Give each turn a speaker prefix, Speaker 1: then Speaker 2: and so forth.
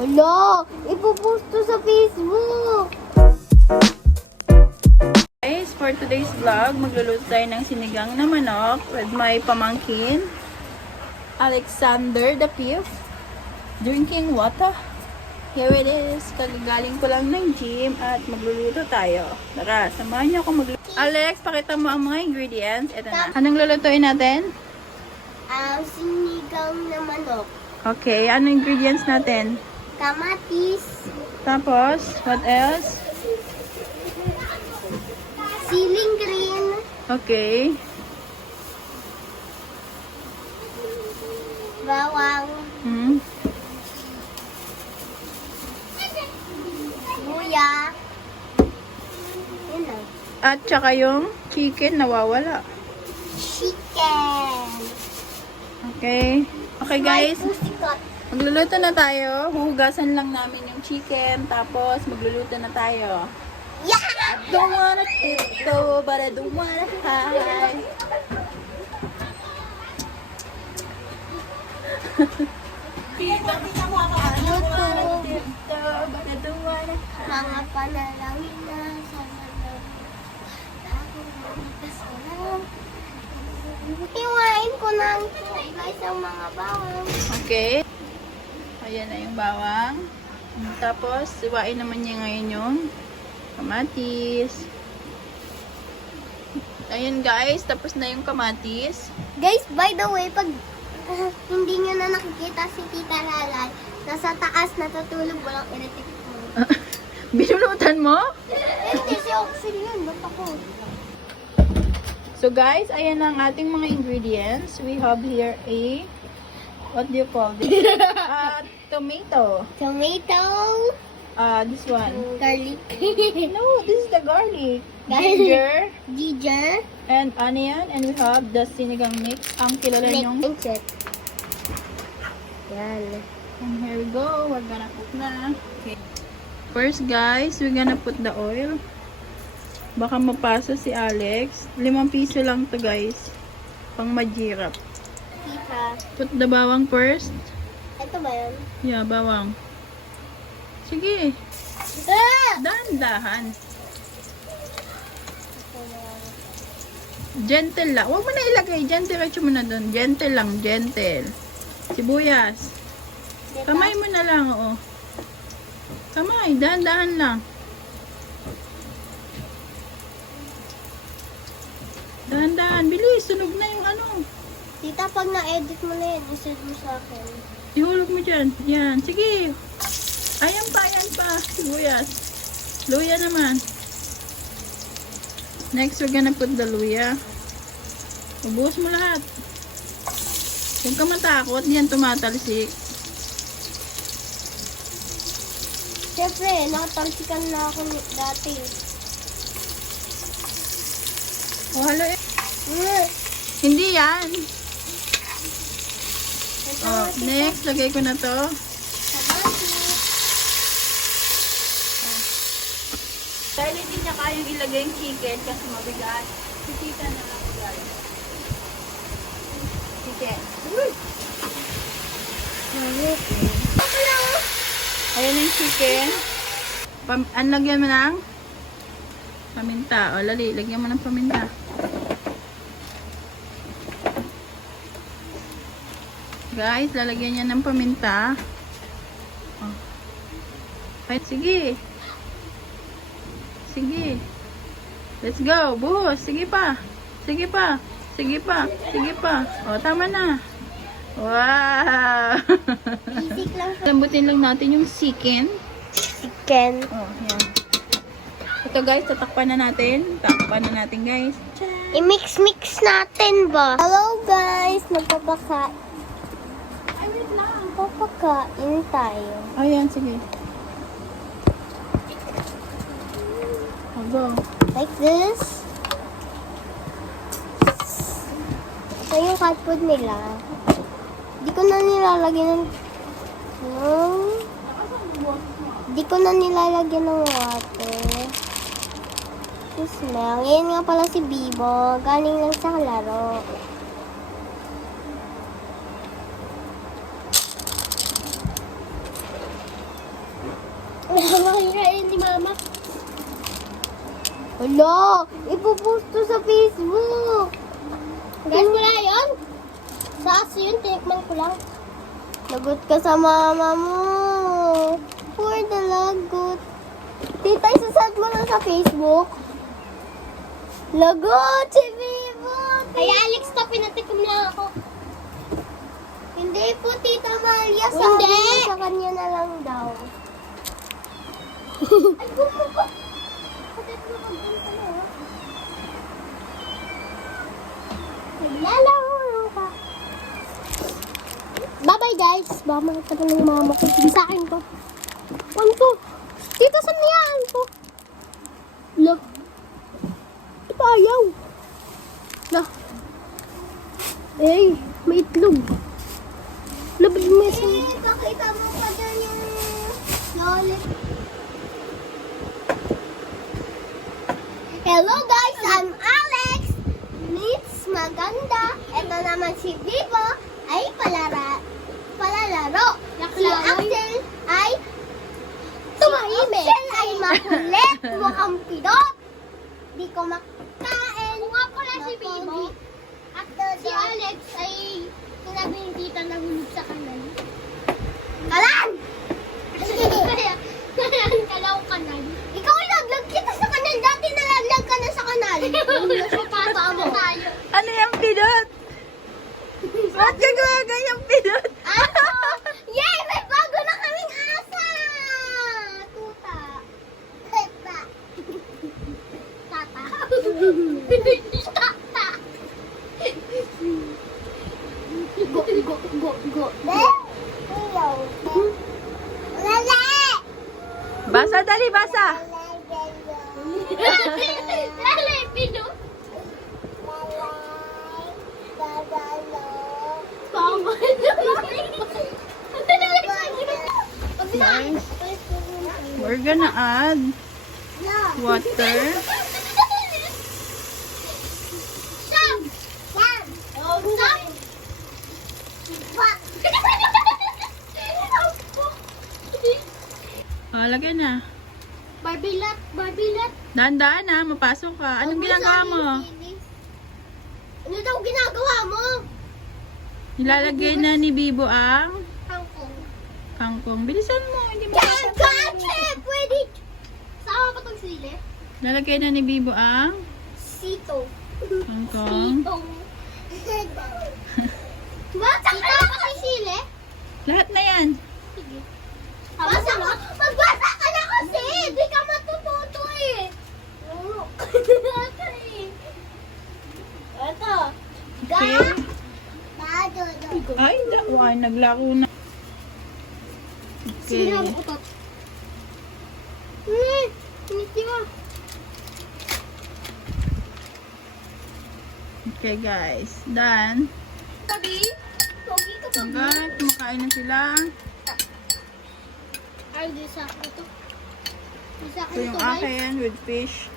Speaker 1: Hala, ipopost to sa Facebook.
Speaker 2: Guys, for today's vlog, magluluto tayo ng sinigang na manok with my pamangkin, Alexander the Fifth, drinking water. Here it is. Kagagaling ko lang ng gym at magluluto tayo. Tara, samahan niyo ako magluto. Alex, pakita mo ang mga ingredients. Ito na. Anong lulutuin natin?
Speaker 1: Ang sinigang na manok.
Speaker 2: Okay, anong ingredients natin?
Speaker 1: Kamatis,
Speaker 2: Tapos, what else?
Speaker 1: siling green,
Speaker 2: Okay.
Speaker 1: bawang,
Speaker 2: Hmm.
Speaker 1: luya. Yun lang.
Speaker 2: At saka yung chicken nawawala.
Speaker 1: Chicken.
Speaker 2: Okay. Okay guys,
Speaker 1: My pussycat.
Speaker 2: Magluluto na tayo. Huhugasan lang namin yung chicken. Tapos magluluto na tayo.
Speaker 1: Yeah!
Speaker 2: Don't wanna go, but I don't wanna hide.
Speaker 1: YouTube.
Speaker 2: But I don't wanna hide.
Speaker 1: Mga panalangin na sa manok. Ako malikas ko lang. Hiwain ko guys ang mga bawang.
Speaker 2: Okay. Ayan na yung bawang. Tapos, siwain naman niya ngayon yung kamatis. Ayan guys, tapos na yung kamatis.
Speaker 1: Guys, by the way, pag ah, hindi nyo na nakikita si Tita Lalay, nasa taas natutulog, walang electric mo.
Speaker 2: Binulutan mo?
Speaker 1: Eh, Hindi si Oxy yun, ba't ako?
Speaker 2: So guys, ayan ang ating mga ingredients. We have here a, what do you call this? uh, tomato.
Speaker 1: Tomato,
Speaker 2: Uh, this one.
Speaker 1: garlic,
Speaker 2: No, this is the garlic.
Speaker 1: Garlic.
Speaker 2: Ginger
Speaker 1: ginger,
Speaker 2: and onion. And we have the sinigang mix. Ang kilala
Speaker 1: make
Speaker 2: yung...
Speaker 1: and check. Yan.
Speaker 2: And here we go. We're gonna cook na. Okay. First guys, we're gonna put the oil. Baka mapasa si Alex. Limang piso lang to guys. Pang majirap.
Speaker 1: Tita,
Speaker 2: Put the bawang first.
Speaker 1: ito ba yun?
Speaker 2: Yeah, bawang. Sige,
Speaker 1: Ah!
Speaker 2: dahan-dahan. Gentle lang. Huwag mo na ilagay. Gentle, diretso mo na doon. Gentle lang, gentle. Sibuyas.
Speaker 1: Dito.
Speaker 2: Kamay mo na lang, oo. Kamay, dahan-dahan lang. Dahan-dahan. Bilis, sunog na yung ano.
Speaker 1: Tita, pag na-edit mo na yun, isend mo sa akin.
Speaker 2: Ihulog mo dyan. Yan. Sige. Ayan pa, ayan pa. Sibuyas. Luya naman. Next, we're gonna put the luya. Ubuhos mo lahat. Huwag ka matakot. Yan tumatalsik.
Speaker 1: Siyempre, nakatalsikan na ako dati.
Speaker 2: Oh, halo eh.
Speaker 1: Mm.
Speaker 2: Hindi yan. Oh, next, lagay ko na to. Dahil hindi niya kayang ilagay yung chicken kasi mabigat. Si tita na lang guys. Chicken. Ayan yung chicken. Pam ang lagyan mo ng paminta. O, lali. Lagyan mo ng paminta. Guys, lalagyan niya ng paminta. Oh. Ay, sige. Sige. Let's go. Buhos. Sige pa. Sige pa. Sige pa. Sige pa. O, tama na. Wow! Lambutin lang natin yung chicken.
Speaker 1: chicken.
Speaker 2: Oh, yan. Ito guys, tatakpan na natin. Takpan na natin guys.
Speaker 1: I-mix-mix natin ba? Hello guys! Magpapakain. Papakain tayo.
Speaker 2: Ayan, sige. Oh, go.
Speaker 1: Like this. Ito yung cat food nila. Di ko na nilalagyan ng... ng di ko na nilalagyan ng water. To smell. Ngayon nga pala si Bibo. Galing lang sa laro. Makakain ni mama. Hala, ipopost to sa Facebook. Guys, wala yun? Sa aso yun, tinikman ko lang. Lagot ka sa mama mo. For the lagot. Tita, isasad mo lang sa Facebook. Lagot si Vivo. Kaya Alex, to, pinatikom lang ako. Hindi po, Tita Malia. Sabi
Speaker 3: Hindi.
Speaker 1: sa kanya na lang daw. Ay, bumuka. Ko ako dun sa loob. Naglalaro ka. Bye-bye, guys. Baka makita ng mama ko. Sige sa akin to. Ano to? Tito, saan niya? Ano to? Look. Ito ayaw. Na. Eh, may itlog. Labig mo sa... Eh, pakita mo pa dyan yung lolit. Hello guys, I'm Alex. Meets maganda. Ito naman si Vivo ay palara, palalaro. Si Axel ay tumahimik. Si Axel ay makulit, mukhang pidot. Di ko makain. Kung nga pala si Vivo, si Alex ay sinabi ni tita na hulog sa kanan. Kalan! Kaya, kalaw kanan. Ikaw ay naglag kita sa kanan. Dati nalaglag ka na sa kanan. Papa mo tayo.
Speaker 2: Ano yung pidot? Ba't gagawa ganyang pidot?
Speaker 1: Ano? Yay! May bago na kaming asa! Tuta. Tata. Tata. Tata. Go, go, go, go. Hello. Lala!
Speaker 2: Basa, dali, basa.
Speaker 1: Lala, pino.
Speaker 2: Guys, we're gonna add water.
Speaker 1: Sam! Sam! Oh,
Speaker 2: lagyan na.
Speaker 1: Barbilat, barbilat.
Speaker 2: Dahan-dahan na, mapasok ka. Anong ginagawa mo?
Speaker 1: Ano daw ginagawa mo?
Speaker 2: Nilalagay na ni Bibo ang
Speaker 1: Kangkong.
Speaker 2: kangkong. Bilisan mo, hindi mo
Speaker 1: Can catch it! Pwede! Sama pa itong sili?
Speaker 2: Lalagay na ni Bibo ang
Speaker 1: Sito.
Speaker 2: kangkong.
Speaker 1: Sito. Basta ka na kay sili?
Speaker 2: Lahat na yan.
Speaker 1: Sige. Basa ka? Magbasa ka na kasi! Di ka matututo eh! Oo. Ito eh. Ito.
Speaker 2: Okay. Ay, dawa, naglaro na. Okay.
Speaker 1: Hmm, siniti mo.
Speaker 2: Okay, guys. Done.
Speaker 1: Pogi? Pogi ka pa.
Speaker 2: Hanggang kumakain na sila.
Speaker 1: Ay, di sa akin ito. Di sa
Speaker 2: Ito
Speaker 1: akin
Speaker 2: yung
Speaker 1: ito, guys.
Speaker 2: akin with fish.